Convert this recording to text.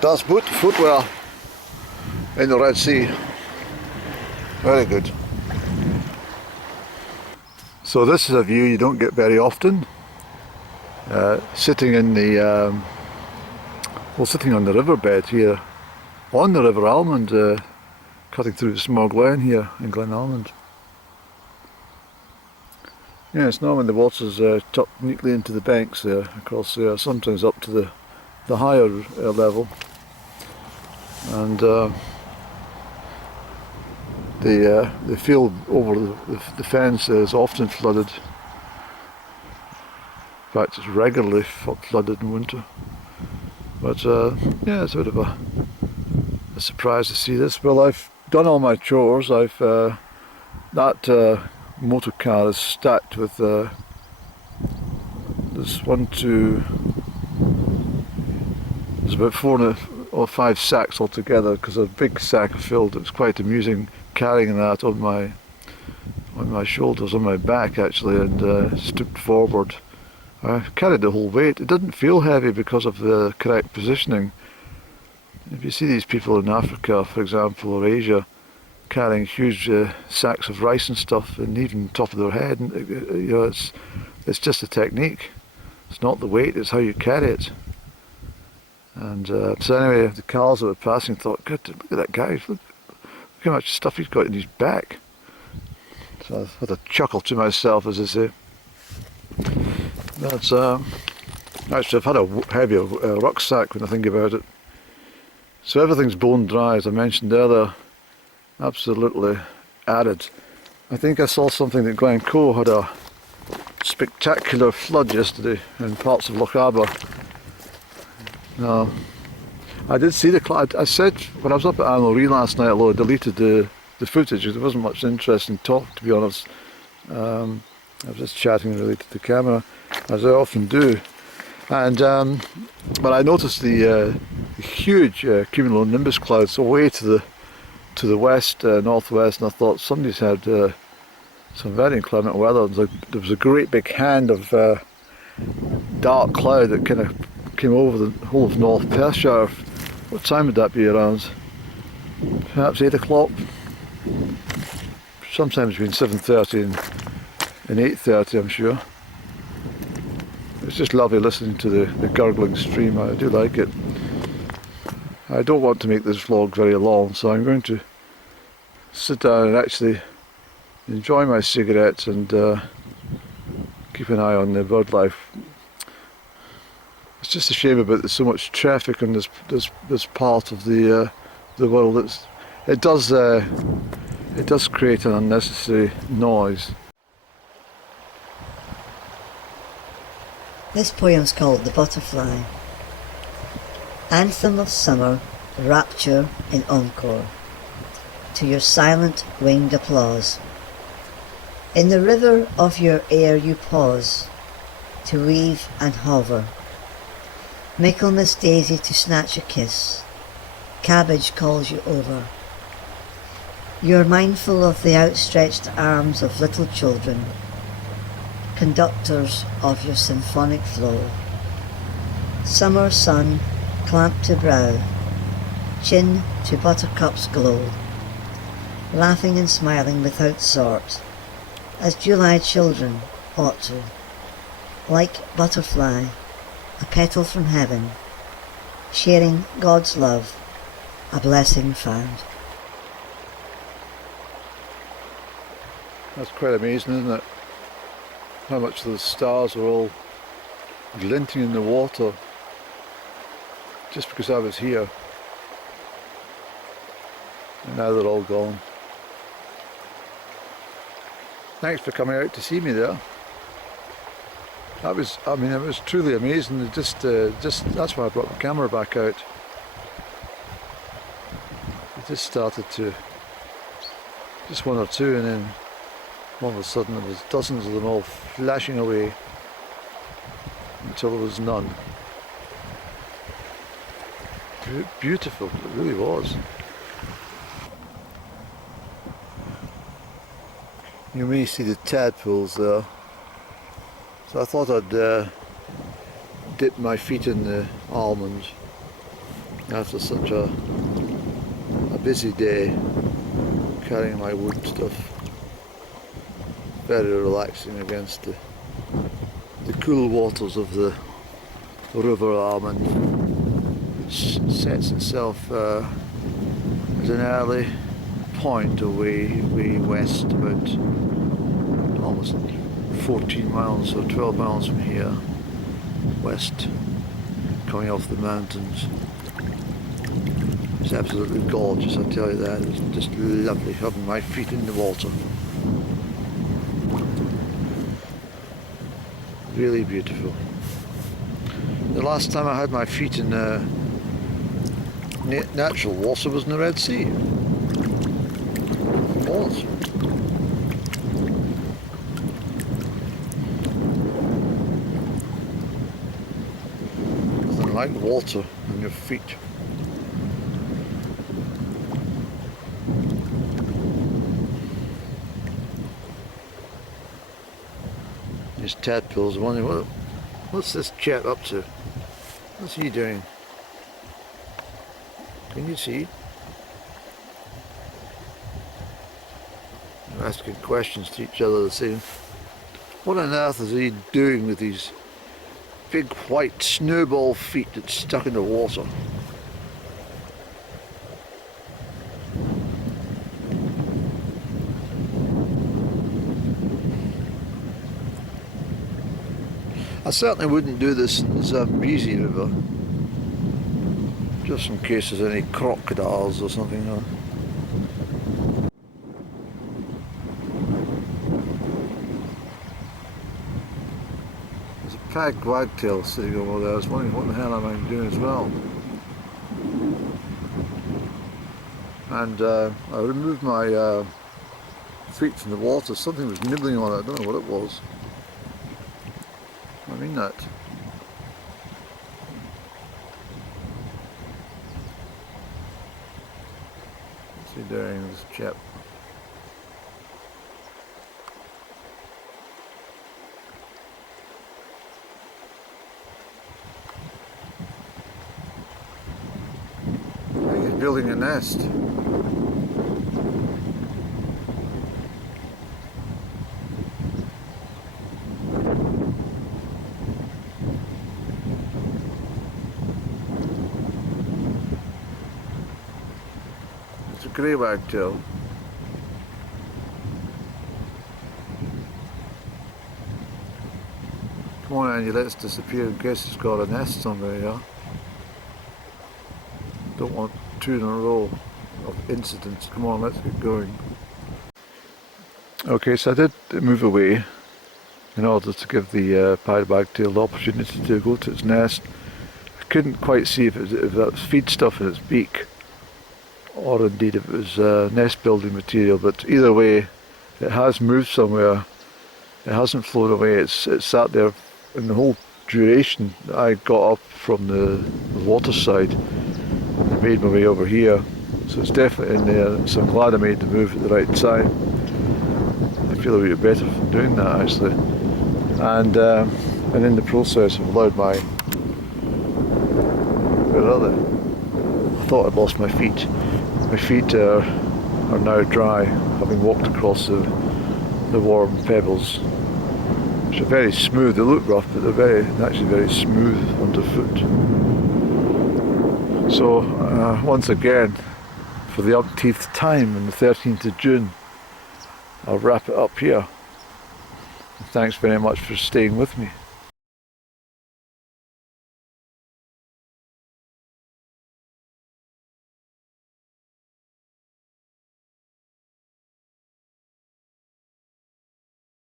Das Boot footwear in the Red Sea. Very good. So this is a view you don't get very often. Sitting in the sitting on the riverbed here, on the River Almond, cutting through the small glen here in Glen Almond. Yeah, it's normally the water's tucked neatly into the banks there, across there, sometimes up to the higher level. And the field over the fence is often flooded. In fact, it's regularly flooded in winter. But yeah, it's a bit of a surprise to see this. Well, I've done all my chores. I've that motor car is stacked with there's about 4 or 5 sacks altogether, because a big sack filled. It's quite amusing carrying that on my shoulders, on my back actually, and stooped forward. I carried the whole weight. It didn't feel heavy because of the correct positioning. If you see these people in Africa, for example, or Asia, carrying huge sacks of rice and stuff, and even top of their head, and, you know, it's just a technique. It's not the weight; it's how you carry it. And so anyway, the cars that were passing thought, "God, look at that guy! Look how much stuff he's got in his back." So I had a chuckle to myself, as I say. That's actually, I've had a heavier rucksack when I think about it. So everything's bone dry, as I mentioned earlier. Absolutely arid. I think I saw something that Glencoe had a spectacular flood yesterday in parts of Loch Aber. No, I did see the cloud. I said when I was up at Annelree last night, although I deleted the footage, there wasn't much interesting talk, to be honest. I was just chatting really to the camera, as I often do. And but I noticed the huge cumulonimbus clouds away to the west, northwest, and I thought somebody's had some very inclement weather. There was a great big hand of dark cloud that kind of came over the whole of North Perthshire. What time would that be around? Perhaps 8 o'clock? Sometime between 7:30 and 8:30, I'm sure. It's just lovely listening to the gurgling stream. I do like it. I don't want to make this vlog very long, so I'm going to sit down and actually enjoy my cigarettes and keep an eye on the bird life. It's just a shame about there's so much traffic in this part of the world. It does create an unnecessary noise. This poem's called The Butterfly. Anthem of summer, rapture in encore, to your silent winged applause. In the river of your air you pause, to weave and hover. Michaelmas daisy to snatch a kiss, cabbage calls you over. You're mindful of the outstretched arms of little children, conductors of your symphonic flow. Summer sun clamped to brow, chin to buttercup's glow, laughing and smiling without sort, as July children ought to, like butterfly, a petal from heaven, sharing God's love, a blessing found. That's quite amazing, isn't it? How much the stars are all glinting in the water just because I was here, and now they're all gone. Thanks for coming out to see me there. It was truly amazing. It just that's why I brought the camera back out. It just started to, just one or two, and then all of a sudden there was dozens of them all flashing away until there was none. Beautiful, it really was. You may see the tadpoles there. So I thought I'd dip my feet in the almonds. after such a busy day carrying my wood stuff. Very relaxing against the cool waters of the River Almond. Sets itself as an early point away west, about almost 14 miles or 12 miles from here, west, coming off the mountains. It's absolutely gorgeous, I tell you that. It's just lovely having my feet in the water. Really beautiful. The last time I had my feet in natural water was in the Red Sea. It was. Nothing like water on your feet. These tadpoles are wondering, what's this chap up to? What's he doing? Can you see? They're asking questions to each other, the same. What on earth is he doing with these big white snowball feet that's stuck in the water? I certainly wouldn't do this in the Zambezi River, just in case there's any crocodiles or something. There's a packed wagtail sitting over there. I was wondering what the hell am I doing as well. And I removed my feet from the water. Something was nibbling on it. I don't know what it was. I mean that. What's he doing, this chap? I think he's building a nest. It's a grey wagtail. Come on, Andy, let's disappear in case it's got a nest somewhere here. Don't want two in a row of incidents. Come on, let's get going. Okay, so I did move away in order to give the pied wagtail the opportunity to go to its nest. I couldn't quite see if that was feed stuff in its beak, or indeed if it was nest building material, but either way it has moved somewhere. It hasn't flown away. It's sat there in the whole duration that I got up from the water side and made my way over here, so it's definitely in there. So I'm glad I made the move at the right time. I feel a bit better from doing that actually, and in the process I've allowed my, where are they? I thought I'd lost my feet. My feet are now dry, having walked across the warm pebbles, which are very smooth. They look rough, but they're actually very smooth underfoot. So once again, for the umpteenth time on the 13th of June, I'll wrap it up here. Thanks very much for staying with me.